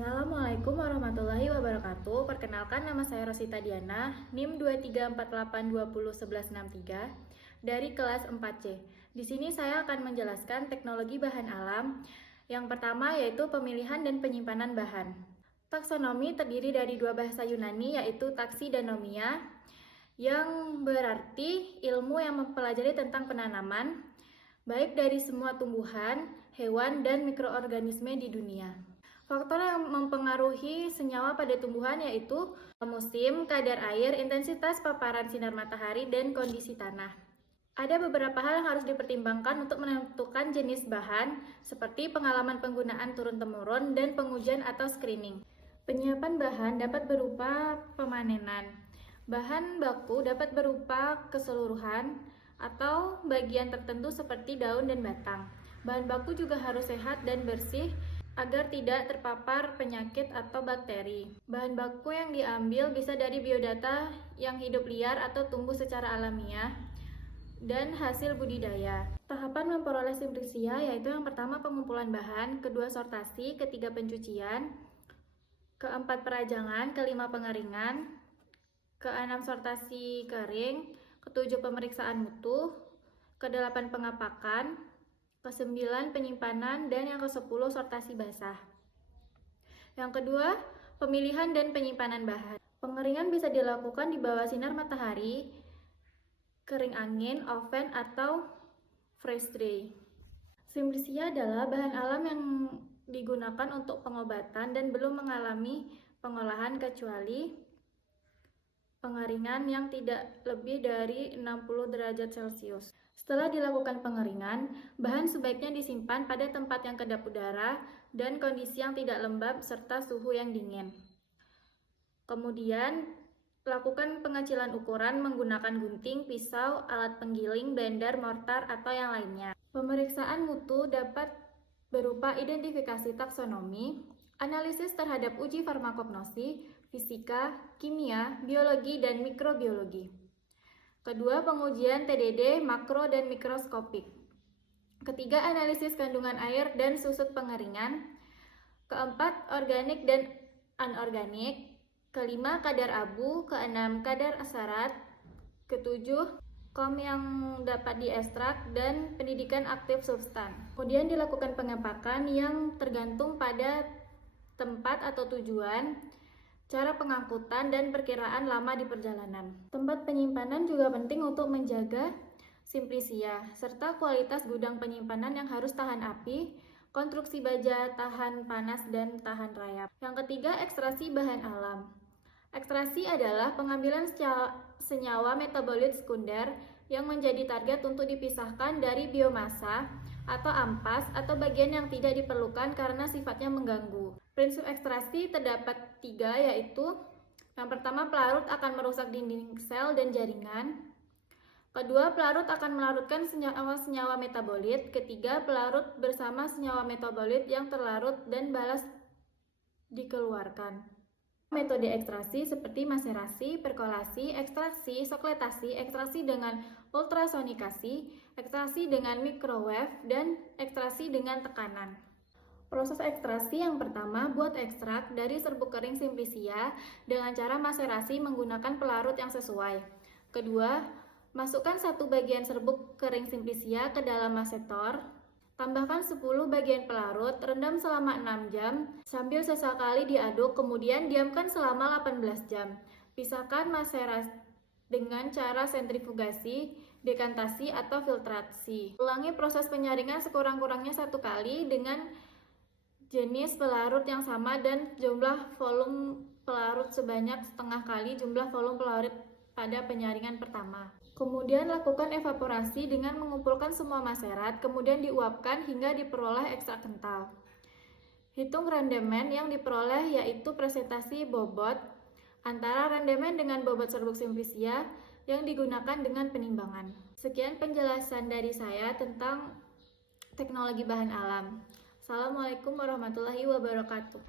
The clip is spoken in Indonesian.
Assalamualaikum warahmatullahi wabarakatuh. Perkenalkan, nama saya Rosita Diana, NIM 2348201163 dari kelas 4C. Di sini saya akan menjelaskan teknologi bahan alam. Yang pertama yaitu pemilihan dan penyimpanan bahan. Taksonomi terdiri dari dua bahasa Yunani yaitu taksi dan nomia, yang berarti ilmu yang mempelajari tentang penanaman, baik dari semua tumbuhan, hewan, dan mikroorganisme di dunia. Faktor yang mempengaruhi senyawa pada tumbuhan yaitu musim, kadar air, intensitas paparan sinar matahari, dan kondisi tanah. Ada beberapa hal yang harus dipertimbangkan untuk menentukan jenis bahan, seperti pengalaman penggunaan turun-temurun dan pengujian atau screening. Penyiapan bahan dapat berupa pemanenan. Bahan baku dapat berupa keseluruhan atau bagian tertentu seperti daun dan batang. Bahan baku juga harus sehat dan bersih agar tidak terpapar penyakit atau bakteri. Bahan baku yang diambil bisa dari biodata yang hidup liar atau tumbuh secara alamiah dan hasil budidaya. Tahapan memperoleh simplisia yaitu yang pertama pengumpulan bahan, kedua sortasi, ketiga pencucian, keempat perajangan, kelima pengeringan, keenam sortasi kering, ketujuh pemeriksaan mutu, kedelapan pengapakan, ke-9 penyimpanan, dan yang ke-10 sortasi basah. Yang kedua, pemilihan dan penyimpanan bahan. Pengeringan bisa dilakukan di bawah sinar matahari, kering angin, oven, atau freeze dry. Simplisia adalah bahan alam yang digunakan untuk pengobatan dan belum mengalami pengolahan kecuali pengeringan yang tidak lebih dari 60 derajat Celcius. Setelah dilakukan pengeringan, bahan sebaiknya disimpan pada tempat yang kedap udara dan kondisi yang tidak lembab serta suhu yang dingin. Kemudian, lakukan pengecilan ukuran menggunakan gunting, pisau, alat penggiling, blender, mortar, atau yang lainnya. Pemeriksaan mutu dapat berupa identifikasi taksonomi, analisis terhadap uji farmakognosi, fisika, kimia, biologi, dan mikrobiologi. Kedua, pengujian TDD, makro, dan mikroskopik. Ketiga, analisis kandungan air dan susut pengeringan. Keempat, organik dan anorganik. Kelima, kadar abu. Keenam, kadar asarat. Ketujuh, yang dapat diekstrak, dan pendidikan aktif substan. Kemudian dilakukan pengepakan yang tergantung pada tempat atau tujuan, cara pengangkutan, dan perkiraan lama di perjalanan. Tempat penyimpanan juga penting untuk menjaga simplisia, serta kualitas gudang penyimpanan yang harus tahan api, konstruksi baja tahan panas, dan tahan rayap. Yang ketiga, ekstraksi bahan alam. Ekstraksi adalah pengambilan senyawa metabolit sekunder yang menjadi target untuk dipisahkan dari biomasa atau ampas atau bagian yang tidak diperlukan karena sifatnya mengganggu. Prinsip ekstraksi terdapat 3, yaitu yang pertama, pelarut akan merusak dinding sel dan jaringan. Kedua, pelarut akan melarutkan senyawa-senyawa metabolit. Ketiga, pelarut bersama senyawa metabolit yang terlarut dan balas dikeluarkan. Metode ekstraksi seperti maserasi, perkolasi, ekstraksi, sokletasi, ekstraksi dengan ultrasonikasi, ekstraksi dengan microwave, dan ekstraksi dengan tekanan. Proses ekstraksi yang pertama, buat ekstrak dari serbuk kering simplisia dengan cara maserasi menggunakan pelarut yang sesuai. Kedua, masukkan 1 bagian serbuk kering simplisia ke dalam masetor. Tambahkan 10 bagian pelarut, rendam selama 6 jam, sambil sesekali diaduk, kemudian diamkan selama 18 jam. Pisahkan maserasi dengan cara sentrifugasi, dekantasi, atau filtrasi. Ulangi proses penyaringan sekurang-kurangnya 1 kali dengan jenis pelarut yang sama dan jumlah volume pelarut sebanyak setengah kali jumlah volume pelarut pada penyaringan pertama. Kemudian lakukan evaporasi dengan mengumpulkan semua maserat, kemudian diuapkan hingga diperoleh ekstrak kental. Hitung rendemen yang diperoleh yaitu presentasi bobot antara rendemen dengan bobot serbuk simplisia yang digunakan dengan penimbangan. Sekian penjelasan dari saya tentang teknologi bahan alam. Assalamualaikum warahmatullahi wabarakatuh.